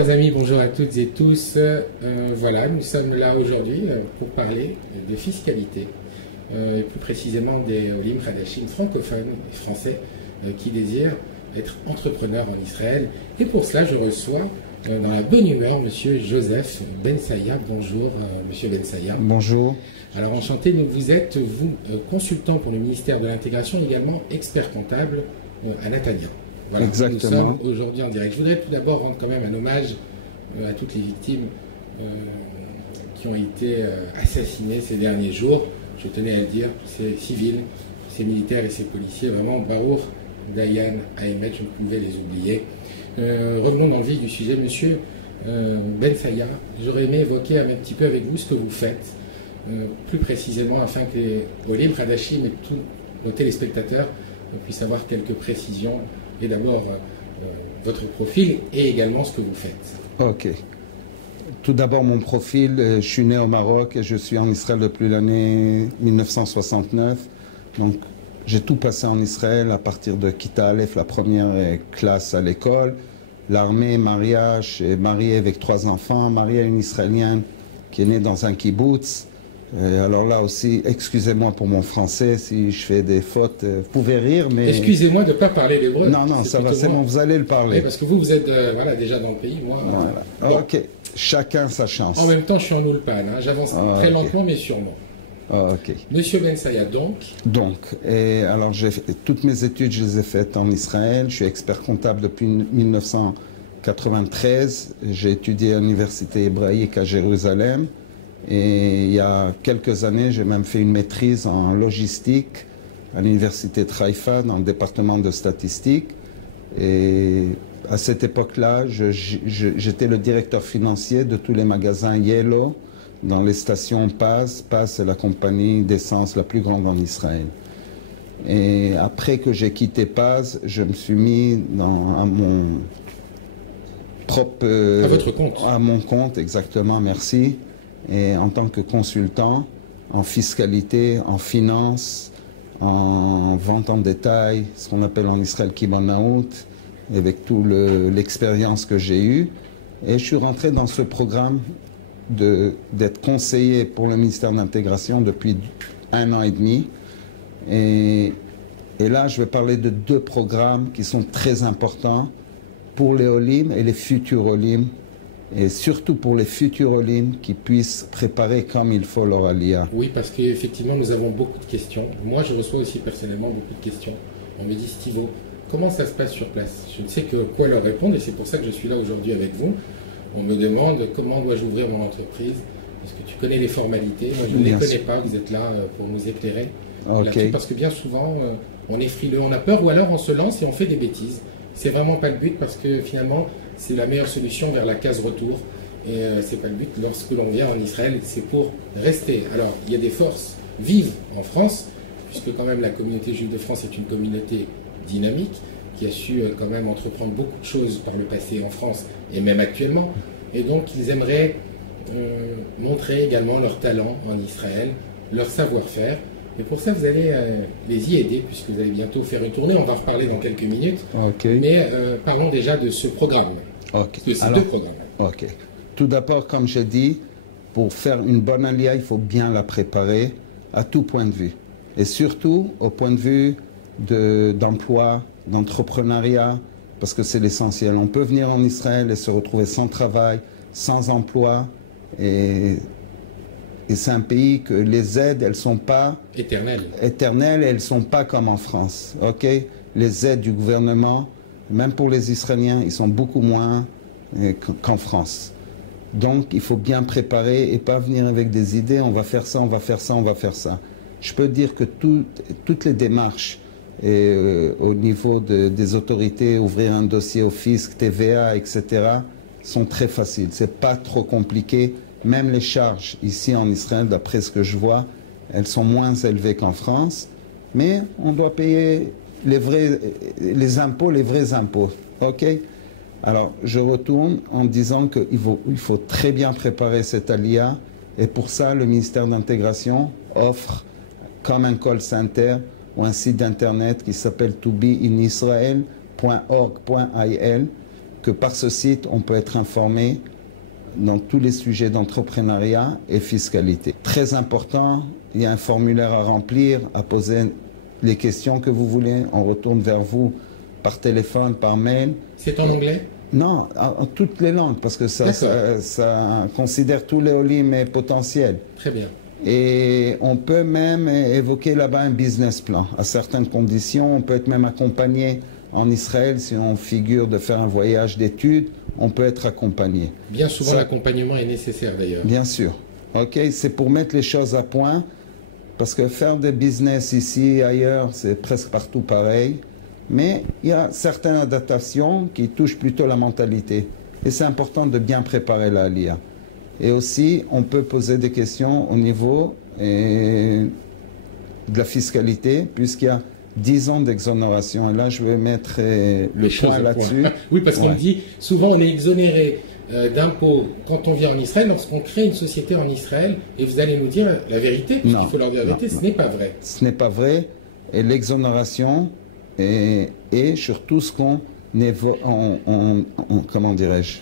chers amis, bonjour à toutes et tous. Voilà, nous sommes là aujourd'hui pour parler de fiscalité, et plus précisément des Olim Hadashim francophones et français qui désirent être entrepreneurs en Israël. Et pour cela, je reçois dans la bonne humeur Monsieur Joseph Bensaya. Bonjour Monsieur Bensaya. Bonjour. Alors enchanté, vous êtes, vous, consultant pour le ministère de l'Intégration, également expert comptable à Natania. Voilà, exactement. Nous sommes aujourd'hui en direct. Je voudrais tout d'abord rendre quand même un hommage à toutes les victimes qui ont été assassinées ces derniers jours. Je tenais à le dire, ces civils, ces militaires et ces policiers, vraiment, Barour, Dayan, Ahmed, je ne pouvais les oublier. Revenons dans le vif du sujet. Monsieur Bensaya, j'aurais aimé évoquer un petit peu avec vous ce que vous faites, plus précisément afin que les Olim Hadashim et tous nos téléspectateurs puissent avoir quelques précisions. Et d'abord, votre profil et également ce que vous faites. Ok. Tout d'abord, mon profil, je suis né au Maroc et je suis en Israël depuis l'année 1969. Donc, j'ai tout passé en Israël à partir de Kita Aleph, la première classe à l'école. L'armée, mariage, et marié avec 3 enfants, marié à une Israélienne qui est née dans un kibbutz. Alors là aussi, excusez-moi pour mon français, si je fais des fautes, vous pouvez rire, mais... Excusez-moi de ne pas parler l'hébreu. Non, non, ça va, c'est bon, vous allez le parler. Oui, parce que vous êtes voilà, déjà dans le pays, moi... Voilà. Ok, chacun sa chance. En même temps, je suis en Ulpan, hein. J'avance très lentement, mais sûrement. Ok. Monsieur Bensaya, donc... et alors, toutes mes études, je les ai faites en Israël. Je suis expert comptable depuis 1993. J'ai étudié à l'université hébraïque à Jérusalem. Et il y a quelques années, j'ai même fait une maîtrise en logistique à l'université de Haïfa, dans le département de statistique. Et à cette époque-là, j'étais le directeur financier de tous les magasins Yellow dans les stations Paz. Paz, c'est la compagnie d'essence la plus grande en Israël. Et après que j'ai quitté Paz, je me suis mis à mon propre... à votre compte. À mon compte, exactement, merci. Et en tant que consultant en fiscalité, en finance, en vente en détail, ce qu'on appelle en Israël Kibanaout, avec toute l'expérience que j'ai eue. Et je suis rentré dans ce programme d'être conseiller pour le ministère de l'Intégration depuis 1 an et demi. Et là, je vais parler de 2 programmes qui sont très importants pour les Olim et les futurs Olim, et surtout pour les futurs Olim qui puissent préparer comme il faut leur Aliyah. Oui, parce qu'effectivement, nous avons beaucoup de questions. Moi, je reçois aussi personnellement beaucoup de questions. On me dit, Stivo, comment ça se passe sur place? Je ne sais que quoi leur répondre et c'est pour ça que je suis là aujourd'hui avec vous. On me demande comment dois-je ouvrir mon entreprise? Est-ce que tu connais les formalités? Moi, je ne les connais pas. Vous êtes là pour nous éclairer. Okay. Parce que bien souvent, on est frileux, on a peur ou alors on se lance et on fait des bêtises. C'est vraiment pas le but parce que finalement, c'est la meilleure solution vers la case retour. Et c'est pas le but. Lorsque l'on vient en Israël, c'est pour rester. Alors, il y a des forces vives en France, puisque quand même la communauté juive de France est une communauté dynamique, qui a su quand même entreprendre beaucoup de choses par le passé en France, et même actuellement. Et donc, ils aimeraient montrer également leur talent en Israël, leur savoir-faire. Et pour ça, vous allez les y aider, puisque vous allez bientôt faire une tournée. On va en reparler dans quelques minutes. Okay. Mais parlons déjà de ce programme. Okay. De ces 2 programmes. Ok. Tout d'abord, comme j'ai dit, pour faire une bonne aliyah, il faut bien la préparer à tout point de vue. Et surtout au point de vue d'emploi, d'entrepreneuriat, parce que c'est l'essentiel. On peut venir en Israël et se retrouver sans travail, sans emploi. Et c'est un pays que les aides, elles ne sont pas éternelles, elles ne sont pas comme en France. Okay? Les aides du gouvernement, même pour les Israéliens, ils sont beaucoup moins qu'en France. Donc, il faut bien préparer et pas venir avec des idées, on va faire ça, on va faire ça, on va faire ça. Je peux dire que toutes les démarches au niveau des autorités, ouvrir un dossier au fisc, TVA, etc., sont très faciles. Ce n'est pas trop compliqué. Même les charges ici en Israël, d'après ce que je vois, elles sont moins élevées qu'en France. Mais on doit payer les impôts, les vrais impôts. OK? Alors, je retourne en disant qu'il faut très bien préparer cette aliyah. Et pour ça, le ministère d'Intégration offre, comme un call center ou un site d'internet qui s'appelle tobeInIsrael.org.il. que par ce site, on peut être informé dans tous les sujets d'entrepreneuriat et fiscalité. Très important, il y a un formulaire à remplir, à poser les questions que vous voulez. On retourne vers vous par téléphone, par mail. C'est en anglais? Non, en toutes les langues, parce que ça considère tous les OLIM potentiels. Très bien. Et on peut même évoquer là-bas un business plan. À certaines conditions, on peut être même accompagné en Israël. Si on figure de faire un voyage d'études, on peut être accompagné. Bien souvent, l'accompagnement est nécessaire d'ailleurs. Bien sûr. OK, c'est pour mettre les choses à point, parce que faire des business ici, ailleurs, c'est presque partout pareil. Mais il y a certaines adaptations qui touchent plutôt la mentalité. Et c'est important de bien préparer la LIA. Et aussi, on peut poser des questions au niveau de la fiscalité, puisqu'il y a 10 ans d'exonération. Et là, je vais mettre le point là-dessus. Oui, parce qu'on me dit, souvent on est exonéré d'impôts quand on vient en Israël, lorsqu'on crée une société en Israël, et vous allez nous dire la vérité, puisqu'il faut leur dire la vérité, ce n'est pas vrai. Ce n'est pas vrai. Et l'exonération est sur tout ce qu'on comment dirais-je,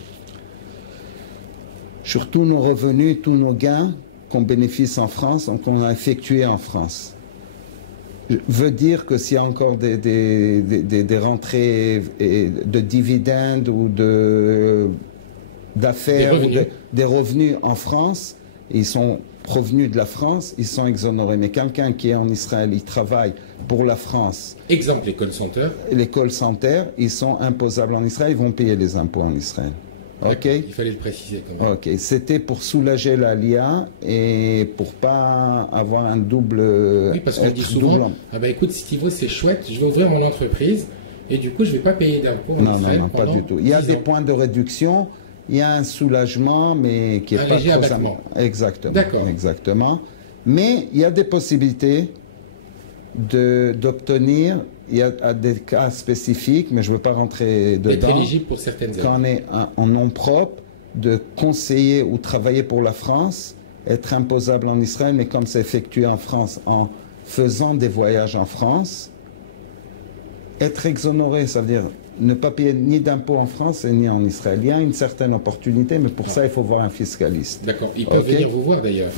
sur tous nos revenus, tous nos gains qu'on bénéficie en France, qu'on a effectués en France. Veut dire que s'il y a encore des rentrées de dividendes ou d'affaires, des revenus en France, ils sont revenus de la France, ils sont exonérés. Mais quelqu'un qui est en Israël, il travaille pour la France. Exemple, les call centers. Les call centers, ils sont imposables en Israël, ils vont payer les impôts en Israël. Ok. Il fallait le préciser quand même. Ok. C'était pour soulager la LIA et pour pas avoir un double. Oui, parce qu'on dit souvent, ah ben écoute, Stivo, c'est chouette, je vais ouvrir mon entreprise et du coup, je vais pas payer d'impôts en Israël. Non, pas du tout. Il y a des points de réduction, il y a un soulagement, mais qui est pas trop abattement. Exactement. D'accord. Exactement. Mais il y a des possibilités d'obtenir. Il y a des cas spécifiques, mais je ne veux pas rentrer dedans. D'être éligible pour certaines aides. Quand on est en nom propre, de conseiller ou travailler pour la France, être imposable en Israël, mais comme c'est effectué en France, en faisant des voyages en France, être exonéré, ça veut dire ne pas payer ni d'impôts en France et ni en Israël. Il y a une certaine opportunité, mais pour ça, il faut voir un fiscaliste. D'accord. Ils peuvent venir vous voir d'ailleurs.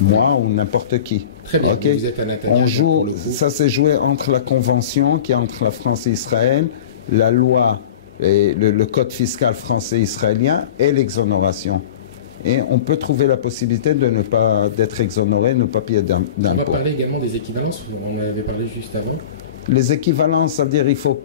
Moi ou n'importe qui. Très bien, vous êtes à Nathaniel. Ça s'est joué entre la convention qui est entre la France et Israël, la loi, et le code fiscal français-israélien et l'exonération. Et on peut trouver la possibilité de ne pas d'être exonéré, ne pas payer d'impôts. On va parler également des équivalences, on en avait parlé juste avant. Les équivalences, c'est-à-dire il faut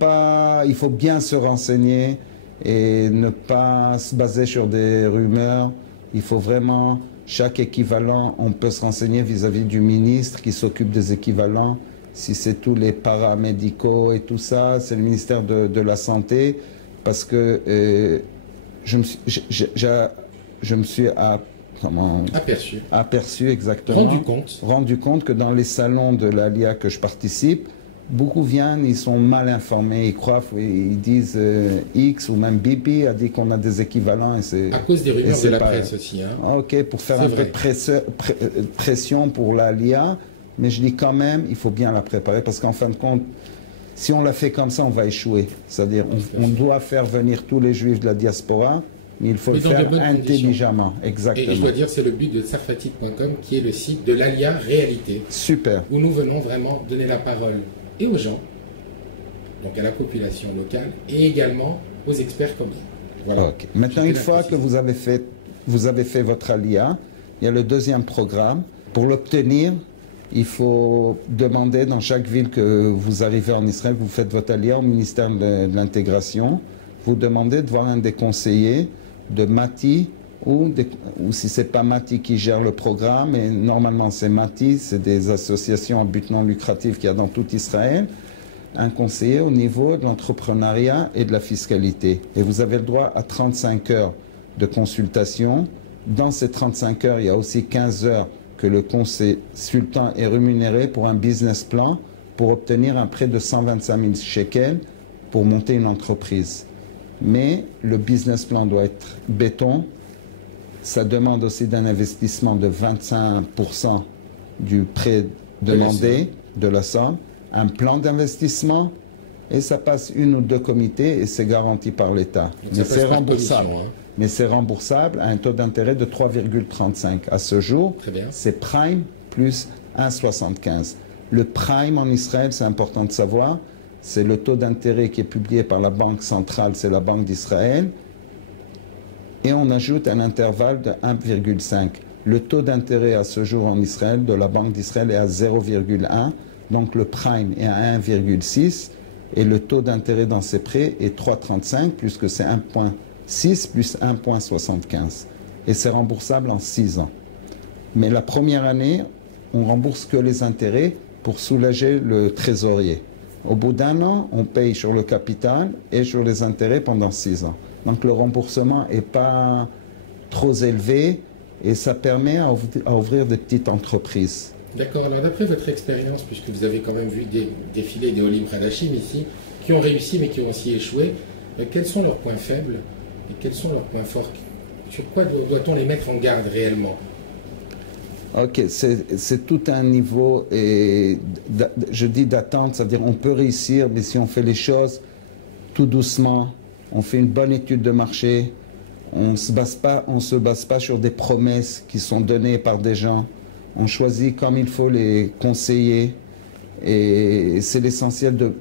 bien se renseigner et ne pas se baser sur des rumeurs. Il faut vraiment... Chaque équivalent, on peut se renseigner vis-à-vis du ministre qui s'occupe des équivalents. Si c'est tous les paramédicaux et tout ça, c'est le ministère de la Santé. Parce que je me suis aperçu exactement. Rendu compte que dans les salons de l'ALIA que je participe, beaucoup viennent, ils sont mal informés, ils croient, ils disent X ou même BP a dit qu'on a des équivalents. À cause des rumeurs de la presse aussi. Hein. Ok, pour faire un peu de pression pour l'ALIA, mais je dis quand même, il faut bien la préparer parce qu'en fin de compte, si on la fait comme ça, on va échouer. C'est-à-dire, on doit faire venir tous les juifs de la diaspora, mais il faut le faire intelligemment. Exactement. Et je dois dire, c'est le but de sarfatit.com qui est le site de l'ALIA Réalité. Super. Où nous venons vraiment donner la parole et aux gens, donc à la population locale, et également aux experts comme vous. Voilà. Okay. Maintenant, une fois que vous avez fait votre ALIA, il y a le deuxième programme. Pour l'obtenir, il faut demander dans chaque ville que vous arrivez en Israël, vous faites votre ALIA au ministère de l'Intégration, vous demandez de voir un des conseillers de Mati, ou si ce n'est pas Mati qui gère le programme, et normalement c'est Mati, c'est des associations à but non lucratif qu'il y a dans tout Israël, un conseiller au niveau de l'entrepreneuriat et de la fiscalité. Et vous avez le droit à 35 heures de consultation. Dans ces 35 heures, il y a aussi 15 heures que le consultant est rémunéré pour un business plan pour obtenir un prêt de 125 000 shekels pour monter une entreprise. Mais le business plan doit être béton. Ça demande aussi d'un investissement de 25% du prêt demandé, de la somme, un plan d'investissement et ça passe 1 ou 2 comités et c'est garanti par l'État. Mais c'est remboursable. Hein. Mais c'est remboursable à un taux d'intérêt de 3,35. À ce jour, c'est prime plus 1,75. Le prime en Israël, c'est important de savoir, c'est le taux d'intérêt qui est publié par la Banque centrale, c'est la Banque d'Israël, et on ajoute un intervalle de 1,5. Le taux d'intérêt à ce jour en Israël de la Banque d'Israël est à 0,1, donc le prime est à 1,6, et le taux d'intérêt dans ces prêts est 3,35, puisque c'est 1,6 plus 1,75. Et c'est remboursable en 6 ans. Mais la première année, on rembourse que les intérêts pour soulager le trésorier. Au bout d'1 an, on paye sur le capital et sur les intérêts pendant 6 ans. Donc le remboursement n'est pas trop élevé et ça permet à ouvrir des petites entreprises. D'accord. Alors d'après votre expérience, puisque vous avez quand même vu défiler des Olim Hadashim ici, qui ont réussi mais qui ont aussi échoué, quels sont leurs points faibles et quels sont leurs points forts? Sur quoi doit-on les mettre en garde réellement? Ok, c'est tout un niveau, et je dis d'attente, c'est-à-dire on peut réussir, mais si on fait les choses tout doucement, on fait une bonne étude de marché, on se base pas sur des promesses qui sont données par des gens, on choisit comme il faut les conseiller, et c'est l'essentiel de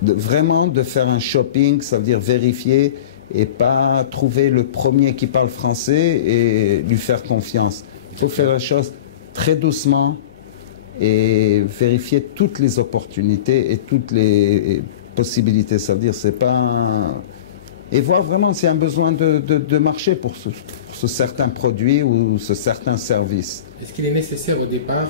vraiment de faire un shopping, ça veut dire vérifier et pas trouver le premier qui parle français et lui faire confiance. Il faut faire la chose très doucement et vérifier toutes les opportunités et toutes les possibilités. Ça veut dire, c'est pas... Et voir vraiment s'il y a un besoin de marché pour ce certain produit ou ce certain service. Est-ce qu'il est nécessaire au départ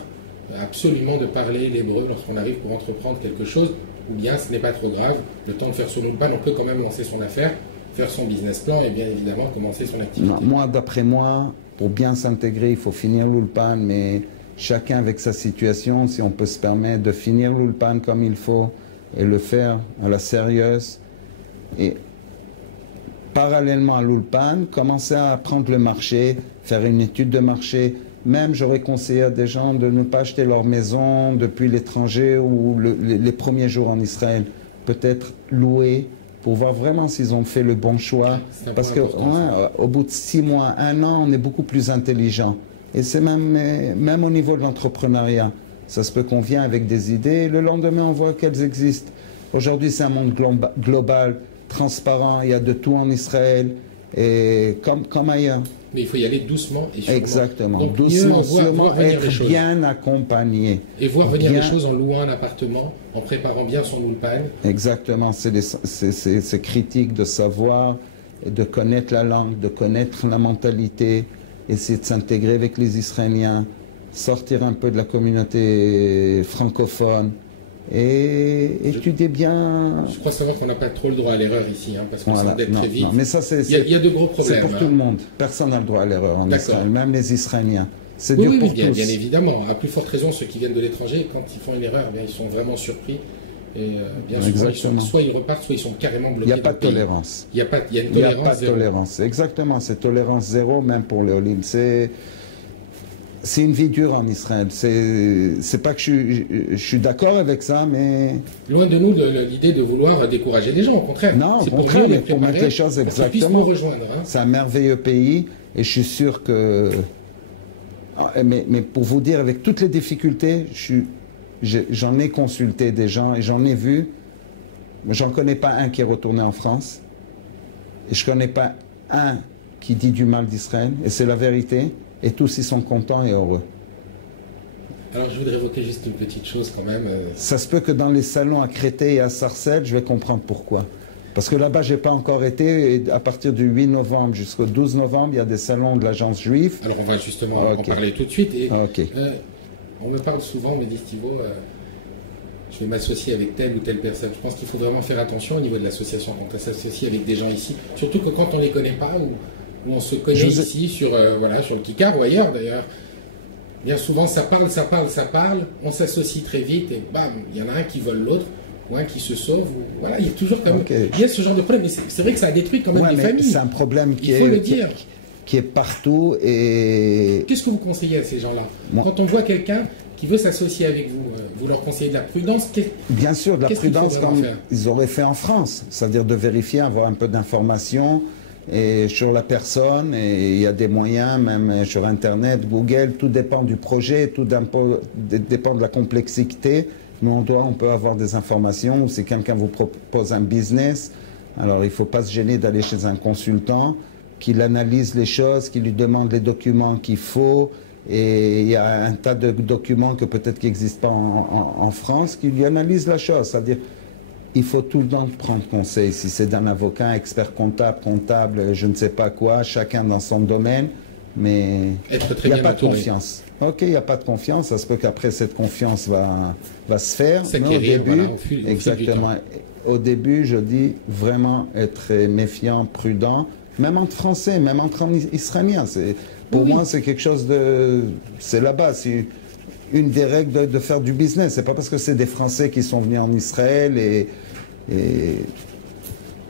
absolument de parler l'hébreu lorsqu'on arrive pour entreprendre quelque chose, ou bien ce n'est pas trop grave, le temps de faire son ulpan, on peut quand même lancer son affaire, faire son business plan et bien évidemment commencer son activité? Non, moi, d'après moi, pour bien s'intégrer, il faut finir l'ulpan, mais chacun avec sa situation, si on peut se permettre de finir l'ulpan comme il faut et le faire à la sérieuse, et parallèlement à l'ulpan, commencer à apprendre le marché, faire une étude de marché. Même j'aurais conseillé à des gens de ne pas acheter leur maison depuis l'étranger ou les premiers jours en Israël, peut-être louer pour voir vraiment s'ils ont fait le bon choix. Parce qu'au bout de 6 mois, 1 an, on est beaucoup plus intelligent. Et c'est même au niveau de l'entrepreneuriat. Ça se peut qu'on vienne avec des idées, et le lendemain, on voit qu'elles existent. Aujourd'hui, c'est un monde global, transparent, il y a de tout en Israël, et comme ailleurs. Mais il faut y aller doucement et sûrement. Exactement. Donc, doucement, sûrement, être bien accompagné. Et voir venir les choses en louant un appartement, en préparant bien son ulpan. Exactement. C'est critique de savoir, de connaître la langue, de connaître la mentalité, essayer de s'intégrer avec les Israéliens, sortir un peu de la communauté francophone et étudier bien. Je crois savoir qu'on n'a pas trop le droit à l'erreur ici, hein, parce qu'on s'endette très vite. Non, mais ça, il y a de gros problèmes. C'est pour tout le monde. Personne n'a le droit à l'erreur en Israël, même les Israéliens. C'est oui, dur pour bien, tous. Bien évidemment. À plus forte raison, ceux qui viennent de l'étranger, quand ils font une erreur, bien, ils sont vraiment surpris. Et bien souvent, soit ils repartent, soit ils sont carrément bloqués. Il n'y a pas de tolérance. Il y a une tolérance zéro. Tolérance. Exactement, c'est tolérance zéro, même pour les Olim. C'est une vie dure en Israël. C'est pas que je suis d'accord avec ça, mais... Loin de nous l'idée de vouloir décourager les gens, au contraire. Non, au contraire, il faut mettre les choses exactement. C'est un merveilleux pays, et je suis sûr que... Mais pour vous dire, avec toutes les difficultés, j'en ai consulté des gens, et j'en ai vu, mais j'en connais pas un qui est retourné en France, et je connais pas un qui dit du mal d'Israël, et c'est la vérité. Et tous ils sont contents et heureux. Alors je voudrais évoquer juste une petite chose quand même. Ça se peut que dans les salons à Créteil et à Sarcelles, je vais comprendre pourquoi. Parce que là-bas, je n'ai pas encore été. Et à partir du 8 novembre jusqu'au 12 novembre, il y a des salons de l'agence juive. Alors on va justement en parler tout de suite. Et, on me parle souvent, on me dit Thibaut, je vais m'associer avec telle ou telle personne. Je pense qu'il faut vraiment faire attention au niveau de l'association quand on s'associe avec des gens ici. Surtout que quand on ne les connaît pas ou on se connaît ici sur le Kikar ou ailleurs d'ailleurs. Bien souvent, ça parle, on s'associe très vite et bam, il y en a un qui vole l'autre, ou un qui se sauve. Voilà, il y a toujours quand même il y a ce genre de problème. Mais c'est vrai que ça a détruit quand même les familles. C'est un problème qui est partout. Et qu'est-ce que vous conseillez à ces gens-là quand on voit quelqu'un qui veut s'associer avec vous, vous leur conseillez de la prudence? Bien sûr, de la prudence comme faire ils auraient fait en France, c'est-à-dire de vérifier, avoir un peu d'informations et sur la personne, et il y a des moyens, même sur Internet, Google, tout dépend du projet, tout dépend de la complexité. Nous, on peut avoir des informations, ou si quelqu'un vous propose un business, alors il ne faut pas se gêner d'aller chez un consultant, qu'il analyse les choses, qu'il lui demande les documents qu'il faut, et il y a un tas de documents que peut-être qui n'existent pas en France, qui lui analysent la chose, c'est-à-dire il faut tout le temps prendre conseil. Si c'est d'un avocat, expert comptable, je ne sais pas quoi, chacun dans son domaine, mais il n'y a pas de confiance. Ok, il n'y a pas de confiance, ça se peut qu'après cette confiance va se faire. Mais au début, voilà, exactement, au début, je dis vraiment être méfiant, prudent, même entre Français, même entre Israéliens. Pour moi, c'est quelque chose de... C'est là-bas. Une des règles de faire du business. C'est pas parce que c'est des Français qui sont venus en Israël et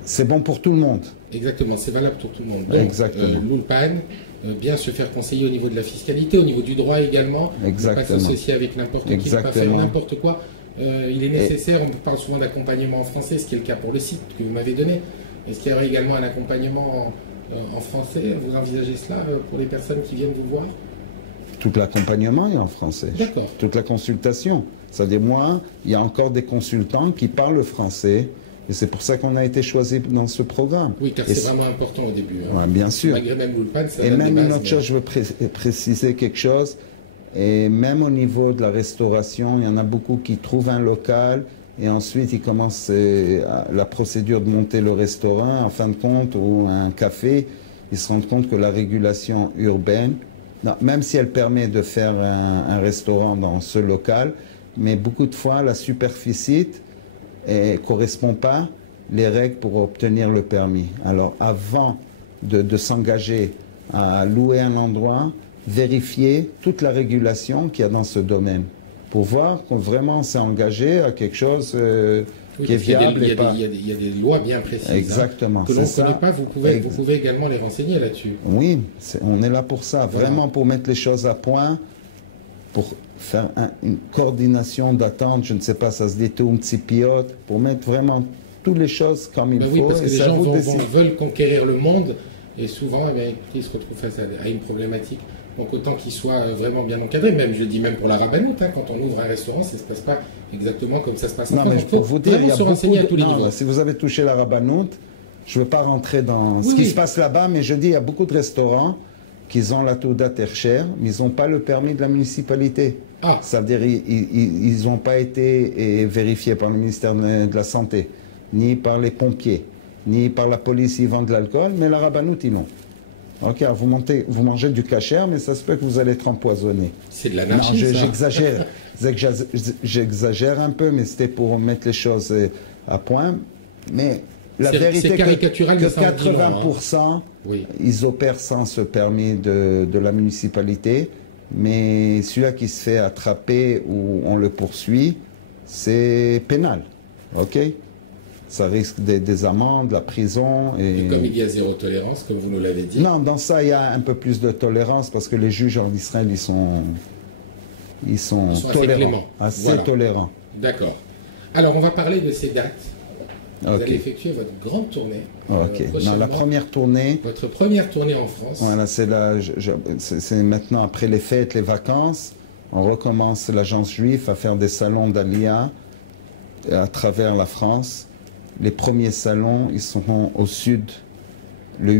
c'est bon pour tout le monde. Exactement, c'est valable pour tout le monde. Donc, exactement. L'Ulpan, bien se faire conseiller au niveau de la fiscalité, au niveau du droit également. Exactement. Ne pas s'associer avec n'importe qui, ne pas faire n'importe quoi. Il est nécessaire, on parle souvent d'accompagnement en français, ce qui est le cas pour le site que vous m'avez donné. Est-ce qu'il y aurait également un accompagnement en français? Vous envisagez cela pour les personnes qui viennent vous voir? Tout l'accompagnement est en français. D'accord. Toute la consultation. C'est-à-dire, moi, il y a encore des consultants qui parlent français. Et c'est pour ça qu'on a été choisi dans ce programme. Oui, car c'est vraiment important au début. Hein. Ouais, bien sûr. Malgré même l'Ulpan, ça et donne même des une bases, autre chose, je veux préciser quelque chose. Et même au niveau de la restauration, il y en a beaucoup qui trouvent un local et ensuite ils commencent la procédure de monter le restaurant, en fin de compte, ou un café. Ils se rendent compte que la régulation urbaine, non, même si elle permet de faire un restaurant dans ce local, mais beaucoup de fois, la superficie ne correspond pas les règles pour obtenir le permis. Alors, avant de s'engager à louer un endroit, vérifier toute la régulation qu'il y a dans ce domaine pour voir qu'on vraiment s'est engagé à quelque chose qui est viable. Il y a des lois bien précises. Exactement. Que l'on ne connaît pas, vous pouvez également les renseigner là-dessus. Oui, on est là pour ça, vraiment pour mettre les choses à point, pour faire une coordination d'attente, je ne sais pas, ça se dit tout un petit pilote, pour mettre vraiment toutes les choses comme il faut. Oui, parce que les gens veulent conquérir le monde et souvent ils se retrouvent face à une problématique. Donc autant qu'ils soient vraiment bien encadrés, même je dis même pour la rabbanoute, hein, quand on ouvre un restaurant, ça ne se passe pas exactement comme ça se passe en France. Non, mais pour vous dire, il y a se renseigner à tous les niveaux. Si vous avez touché la rabbanoute, je ne veux pas rentrer dans ce qui se passe là-bas, mais je dis, il y a beaucoup de restaurants qui ont la Toudat Ercher, mais ils n'ont pas le permis de la municipalité. Ah. Ça veut dire ils n'ont pas été vérifiés par le ministère de la Santé, ni par les pompiers, ni par la police, ils vendent de l'alcool, mais la rabbanoute, ils l'ont. Ok, vous mangez du kasher, mais ça se peut que vous allez être empoisonné. C'est de l'anarchie, j'exagère. J'exagère un peu, mais c'était pour mettre les choses à point. Mais la vérité est que 80%, ils opèrent sans ce permis de la municipalité. Mais celui-là qui se fait attraper ou on le poursuit, c'est pénal. Ok ? Ça risque des amendes, la prison. Et comme il y a zéro tolérance, comme vous nous l'avez dit. Non, dans ça, il y a un peu plus de tolérance parce que les juges en Israël, ils sont tolérants. Assez tolérants. D'accord. Alors, on va parler de ces dates. Vous allez effectuer votre grande tournée. Ok. Non, la première tournée. Votre première tournée en France. Voilà, c'est maintenant après les fêtes, les vacances. On recommence l'agence juive à faire des salons d'Aliyah à travers la France. Les premiers salons, ils seront au sud le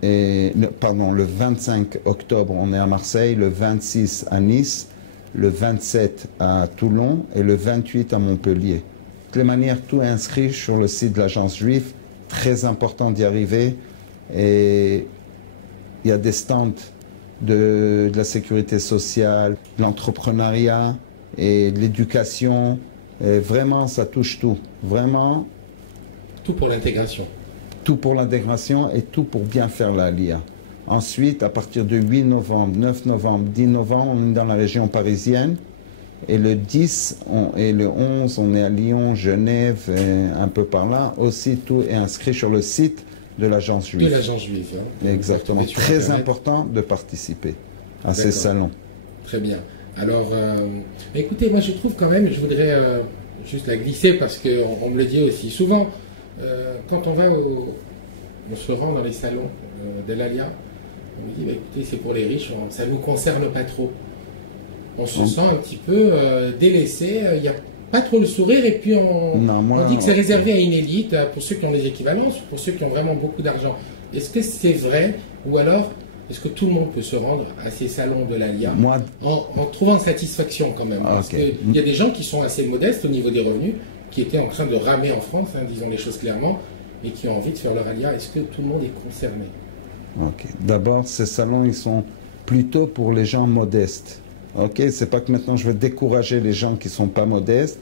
25 octobre, on est à Marseille, le 26 à Nice, le 27 à Toulon et le 28 à Montpellier. De toutes les manières, tout est inscrit sur le site de l'agence juive. Très important d'y arriver. Et il y a des stands de la sécurité sociale, de l'entrepreneuriat et de l'éducation. Vraiment, ça touche tout. Vraiment. Tout pour l'intégration. Tout pour l'intégration et tout pour bien faire la LIA. Ensuite, à partir du 8 novembre, 9 novembre, 10 novembre, on est dans la région parisienne. Et le 10 et le 11, on est à Lyon, Genève, et un peu par là. Aussi, tout est inscrit sur le site de l'agence juive. De l'agence juive. Hein. Exactement. Très important de participer à ces salons. Très bien. Alors, écoutez, moi je trouve quand même, je voudrais juste la glisser parce qu'on me le dit aussi souvent, quand on se rend dans les salons d'El-Alia, on me dit, bah, écoutez, c'est pour les riches, ça ne nous concerne pas trop. On se sent un petit peu délaissé, il n'y a pas trop le sourire, et puis on dit que c'est réservé à une élite, pour ceux qui ont des équivalences, pour ceux qui ont vraiment beaucoup d'argent. Est-ce que c'est vrai, ou alors est-ce que tout le monde peut se rendre à ces salons de l'Alia en trouvant satisfaction quand même? Parce qu'il y a des gens qui sont assez modestes au niveau des revenus, qui étaient en train de ramer en France, hein, disons les choses clairement, et qui ont envie de faire leur Alia. Est-ce que tout le monde est concerné? Ok. D'abord, ces salons, ils sont plutôt pour les gens modestes. Ok, c'est pas que maintenant je veux décourager les gens qui sont pas modestes,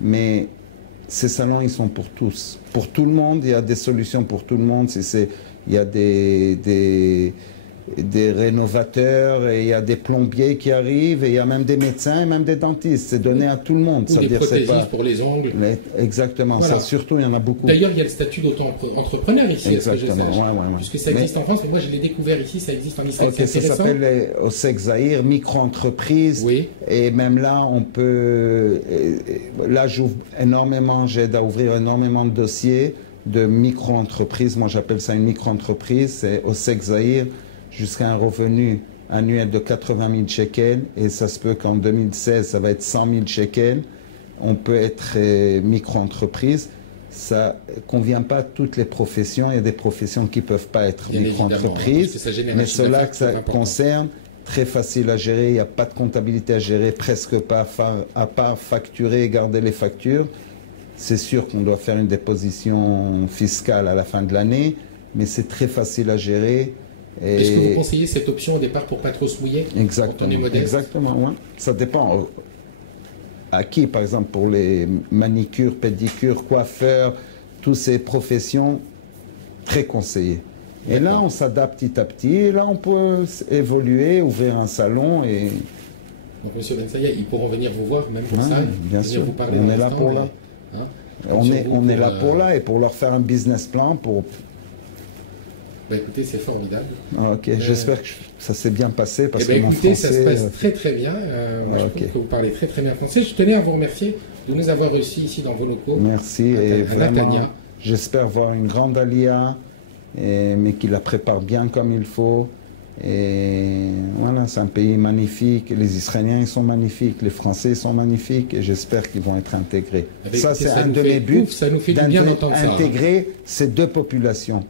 mais ces salons, ils sont pour tous. Pour tout le monde, il y a des solutions pour tout le monde. Il y a des rénovateurs, et il y a des plombiers qui arrivent, et il y a même des médecins et même des dentistes. C'est donné à tout le monde. Ou des prothésistes pour les ongles. Exactement, voilà. Ça surtout, il y en a beaucoup. D'ailleurs, il y a le statut d'auto-entrepreneur ici, est-ce que je sache. Puisque ça existe en France, mais moi je l'ai découvert ici, ça existe en Israël. Ça s'appelle au Oseg Zahir, micro-entreprise. Oui. Et même là, on peut... Là, j'ouvre énormément, j'aide à ouvrir énormément de dossiers de micro-entreprises. Moi, j'appelle ça une micro-entreprise. C'est au Oseg Zahir, jusqu'à un revenu annuel de 80 000 shekels, et ça se peut qu'en 2016, ça va être 100 000 shekels. On peut être micro-entreprise. Ça ne convient pas à toutes les professions. Il y a des professions qui ne peuvent pas être micro-entreprises, mais cela que ça concerne, très facile à gérer. Il n'y a pas de comptabilité à gérer, presque pas, à part facturer et garder les factures. C'est sûr qu'on doit faire une déposition fiscale à la fin de l'année, mais c'est très facile à gérer. Est-ce que vous conseillez cette option au départ pour ne pas trop se mouiller? Exactement, quand on est modeste? Exactement, ouais. Ça dépend à qui, par exemple, pour les manicures, pédicures, coiffeurs, toutes ces professions, très conseillées. Et là, on s'adapte petit à petit, et là, on peut évoluer, ouvrir un salon. Et... Donc, M. Bensaya, ils pourront venir vous voir, même comme ça, bien sûr, vous parler on est là pour là. Hein, on est là pour là, et pour leur faire un business plan pour... Bah écoutez, c'est formidable. Ok, j'espère que ça s'est bien passé. Parce que écoutez, ça se passe très très bien. Je trouve que vous parlez très très bien français. Je tenais à vous remercier de nous avoir reçus ici dans vos locaux. Merci, et vraiment, j'espère voir une grande Alia, mais qui la prépare bien comme il faut. Et voilà, c'est un pays magnifique. Les Israéliens, ils sont magnifiques. Les Français, ils sont magnifiques. Et j'espère qu'ils vont être intégrés. Ça, c'est un de mes buts, d'intégrer ces deux populations.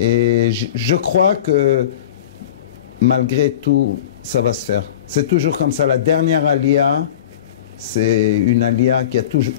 Et je crois que malgré tout, ça va se faire. C'est toujours comme ça. La dernière Alia, c'est une Alia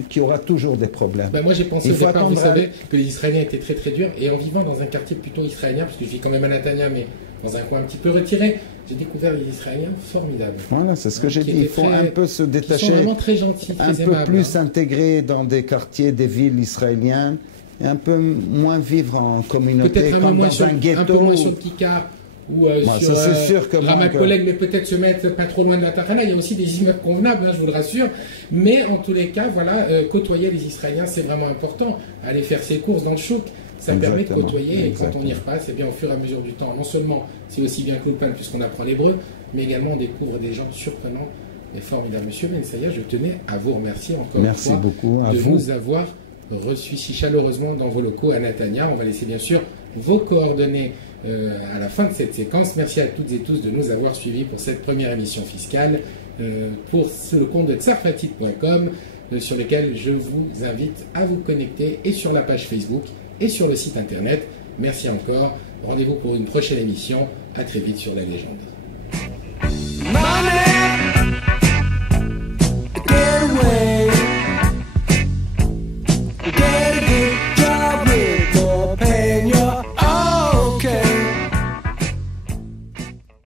qui aura toujours des problèmes. Ben moi j'ai pensé au départ, vous savez, que les Israéliens étaient très très durs. Et en vivant dans un quartier plutôt israélien, parce que je vis quand même à Netanya, mais dans un coin un petit peu retiré, j'ai découvert les Israéliens formidables. Voilà, c'est ce que j'ai dit. Il faut un peu se détacher, vraiment très gentils, très aimables, peu plus s'intégrer dans des quartiers, des villes israéliennes. Et un peu moins vivre en communauté, comme dans un ghetto. Un peu moins sur le Kikar ou sur Ramat-Poleg, mais peut-être se mettre pas trop loin de la Tahana. Il y a aussi des immeubles convenables, hein, je vous le rassure. Mais en tous les cas, voilà, côtoyer les Israéliens, c'est vraiment important. Aller faire ses courses dans le chouk, ça permet de côtoyer. Et quand on y repasse, eh bien, au fur et à mesure du temps, non seulement c'est aussi bien que le pan puisqu'on apprend l'hébreu, mais également on découvre des gens surprenants et formidables. Monsieur Bensaya, je tenais à vous remercier encore une fois de nous avoir reçu si chaleureusement dans vos locaux à Netanya. On va laisser bien sûr vos coordonnées à la fin de cette séquence. Merci à toutes et tous de nous avoir suivis pour cette première émission fiscale sur le compte de tsarfatit.com sur lequel je vous invite à vous connecter, et sur la page Facebook et sur le site internet. Merci encore. Rendez-vous pour une prochaine émission. À très vite sur La Légende.